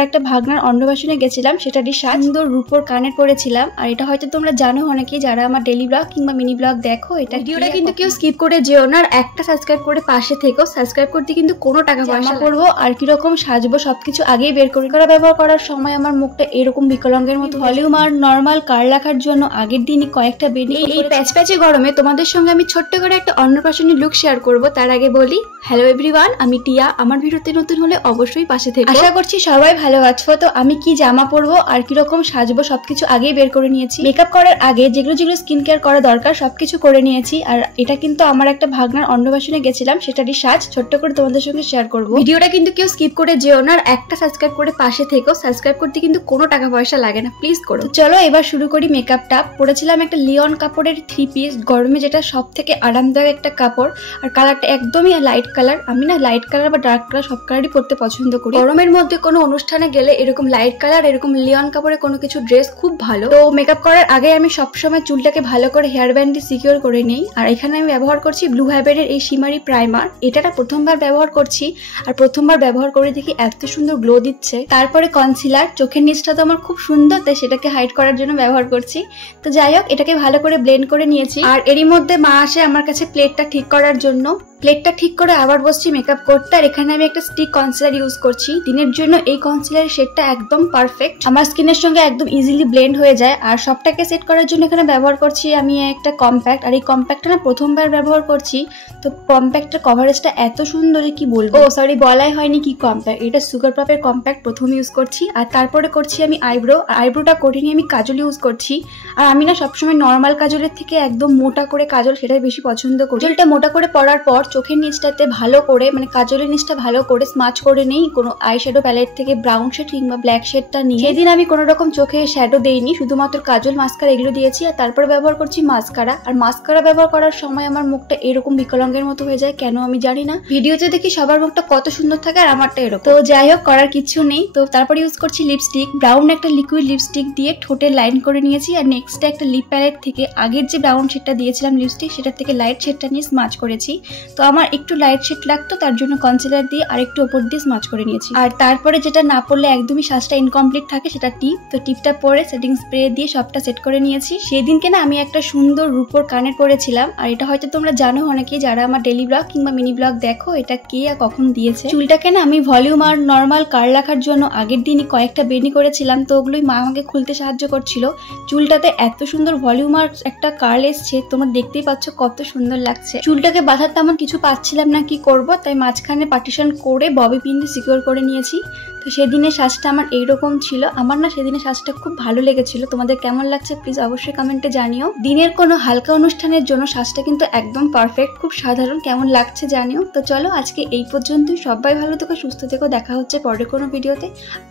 আমার একটা ভাগনার অন্নপ্রাশনে গেছিলাম, সেটারই সুন্দর রূপোর কানের পরেছিলাম। আর এটা হয়তো তোমরা জানো অনেকেই যারা আমার ডেইলি ব্লগ কিংবা মিনি ব্লগ দেখো। এটা ভিডিওটা কিন্তু কেউ স্কিপ করে যেও না, আর একটা সাবস্ক্রাইব করে পাশে থেকো। সাবস্ক্রাইব করতে কিন্তু কোনো টাকা পয়সা করবো আর কিরকম সাজবো সবকিছু আগেই বের করে ব্যবহার করার সময় আমার মুখটা এরকম বিকলাঙ্গের মতো ভলিউম আর নর্মাল কার রাখার জন্য আগের দিনই কয়েকটা বেনি। এই প্যাচপ্যাচে গরমে তোমাদের সঙ্গে আমি ছোট্ট করে একটা অন্নপ্রাশনের লুক শেয়ার করব। তার আগে বলি হ্যালো এভরিওয়ান, আমি টিয়া। আমার ভিডিওতে নতুন হলে অবশ্যই পাশে থেকো। আশা করছি সবাই ভালো আছো। তো আমি কি জামা পরবো আর কিরকম সাজবো সবকিছু আগেই বের করে নিয়েছি। মেকআপ করার আগে যেগুলো স্কিন কেয়ার করা দরকার সবকিছু করে নিয়েছি। আর এটা কিন্তু আমার একটা ভাগনার অন্নপ্রাশনে গেছিলাম, সেটারই সাজ ছোট্ট করে তোমাদের সঙ্গে শেয়ার করবো। ভিডিওটা কিন্তু কেউ স্কিপ করে যেও না, আর একটা সাবস্ক্রাইব করে পাশে থেকো। সাবস্ক্রাইব করতে কিন্তু কোনো টাকা পয়সা লাগে না, প্লিজ করো। চলো এবার শুরু করি মেকআপটা। পরেছিলাম একটা লিওন কাপড়ের 3 পিস, গরমে যেটা সব থেকে আরামদায়ক একটা কাপড়। আর কালারটা একদমই লাইট কালার। আমি না লাইট কালার বা ডার্ক কালার সব কালারই পরতে পছন্দ করি। গরমের মধ্যে কোনো অনুষ্ঠানে গেলে এরকম লাইট কালার এরকম লিওন কাপড়ে কোনো কিছু ড্রেস খুব ভালো। তো মেকআপ করার আগে আমি সবসময় চুলটাকে ভালো করে হেয়ার ব্যান্ড দিয়ে সিকিউর করে নিই। আর এখানে আমি ব্যবহার করছি ব্লু হেভেনের এই শিমারি প্রাইমার। এটা প্রথমবার ব্যবহার করছি, আর প্রথমবার ব্যবহার করে দেখি এত সুন্দর গ্লো দিচ্ছে। তারপরে কনসিলার, চোখের নিচটা তো আমার খুব সুন্দর, তাই সেটাকে হাইড করার জন্য ব্যবহার করছি। তো যাই হোক, এটাকে ভালো করে ব্লেন্ড করে নিয়েছি। আর এরই মধ্যে মা আসে আমার কাছে প্লেটটা ঠিক করার জন্য। প্লেটটা ঠিক করে আবার বসছি মেকআপ করতে। আর এখানে আমি একটা স্টিক কনসিলার ইউজ করছি। দিনের জন্য এই কনসিলারের শেডটা একদম পারফেক্ট, আমার স্কিনের সঙ্গে একদম ইজিলি ব্লেন্ড হয়ে যায়। আর সবটাকে সেট করার জন্য এখানে ব্যবহার করছি আমি একটা কম্প্যাক্ট। আর এই কম্প্যাক্টটা না প্রথমবার ব্যবহার করছি। তো কম্প্যাক্টের কভারেজটা এত সুন্দর যে কি বলবো। সরি, বলাই হয়নি কি কম্প্যাক্ট, এটা সুগার পাপের কম্প্যাক্ট প্রথম ইউজ করছি। আর তারপরে করছি আমি আইব্রো। আইব্রোটা করে নিয়ে আমি কাজল ইউজ করছি। আর আমি না সবসময় নর্মাল কাজলের থেকে একদম মোটা করে কাজল সেটাই বেশি পছন্দ করি। কাজলটা মোটা করে পরার পর চোখের নিচটাতে ভালো করে মানে কাজলের নিচটা ভালো করে স্মাচ করে নেই কোনো আইশ্যাডো প্যালেট থেকে ব্রাউন শেড কিংবা ব্ল্যাক শেডটা নিয়ে। সেদিন আমি কোনো রকম চোখে শ্যাডো দেইনি, শুধুমাত্র কাজল মাস্কারা এগুলো দিয়েছি। আর তারপর ব্যবহার করছি মাস্কারা। আর মাস্কারা ব্যবহার করার সময় আমার মুখটা এরকম বিকলাঙ্গের মতো হয়ে যায়, কেন আমি জানি না। ভিডিওতে দেখি সবার মুখটা কত সুন্দর থাকে আর আমারটা এরকম। তো যাই হোক, করার কিছু নেই। তো তারপর ইউজ করছি লিপস্টিক। ব্রাউন একটা লিকুইড লিপস্টিক দিয়ে ঠোঁটে লাইন করে নিয়েছি। আর নেক্সট একটা লিপ প্যালেট থেকে আগের যে ব্রাউন শেডটা দিয়েছিলাম লিপস্টিক, সেটার থেকে লাইট শেডটা নিয়ে স্মাচ করেছি। তো আমার একটু লাইট শেড লাগতো, তার জন্য কনসিলার দিয়ে আর একটু ওপর দিয়ে স্মাচ করে নিয়েছি। আর তারপরে যেটা না পড়লে একদমই সাজটা ইনকমপ্লিট থাকে সেটা টিপ। তো টিপটা পরে সেটিং স্প্রে দিয়ে সবটা সেট করে নিয়েছি। সেদিনকে না আমি একটা সুন্দর রূপোর কানের পরেছিলাম। আর এটা হয়তো তোমরা জানো অনেকেই যারা আমার ডেইলি ব্লগ কিংবা মিনি ব্লগ দেখো। এটা কে আর কখন দিয়েছে। চুলটাকে না আমি ভলিউম আর নর্মাল কার রাখার জন্য আগের দিনই কয়েকটা বেনি করেছিলাম। তো ওগুলোই মা আমাকে খুলতে সাহায্য করছিল। চুলটাতে এত সুন্দর ভলিউম আর একটা কার্ল এসছে, তোমরা দেখতেই পাচ্ছ কত সুন্দর লাগছে। চুলটাকে বাঁধার তেমন কিছু পাচ্ছিলাম না কি করব, তাই মাঝখানে পার্টিশন করে ববি পিন দিয়ে সিকিউর করে নিয়েছি। তো সেদিনের সাজটা আমার এইরকম ছিল। আমার না সেদিনের সাজটা খুব ভালো লেগেছিল। তোমাদের কেমন লাগছে প্লিজ অবশ্যই কমেন্টে জানিও। দিনের কোনো হালকা অনুষ্ঠানের জন্য সাজটা কিন্তু একদম পারফেক্ট, খুব সাধারণ। কেমন লাগছে জানিও। তো চলো আজকে এই পর্যন্তই। সবাই ভালো থেকো, সুস্থ থেকো। দেখা হচ্ছে পরের কোনো ভিডিওতে।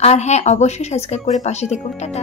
আর হ্যাঁ, অবশ্যই সাবস্ক্রাইব করে পাশে থেকো। টাটা।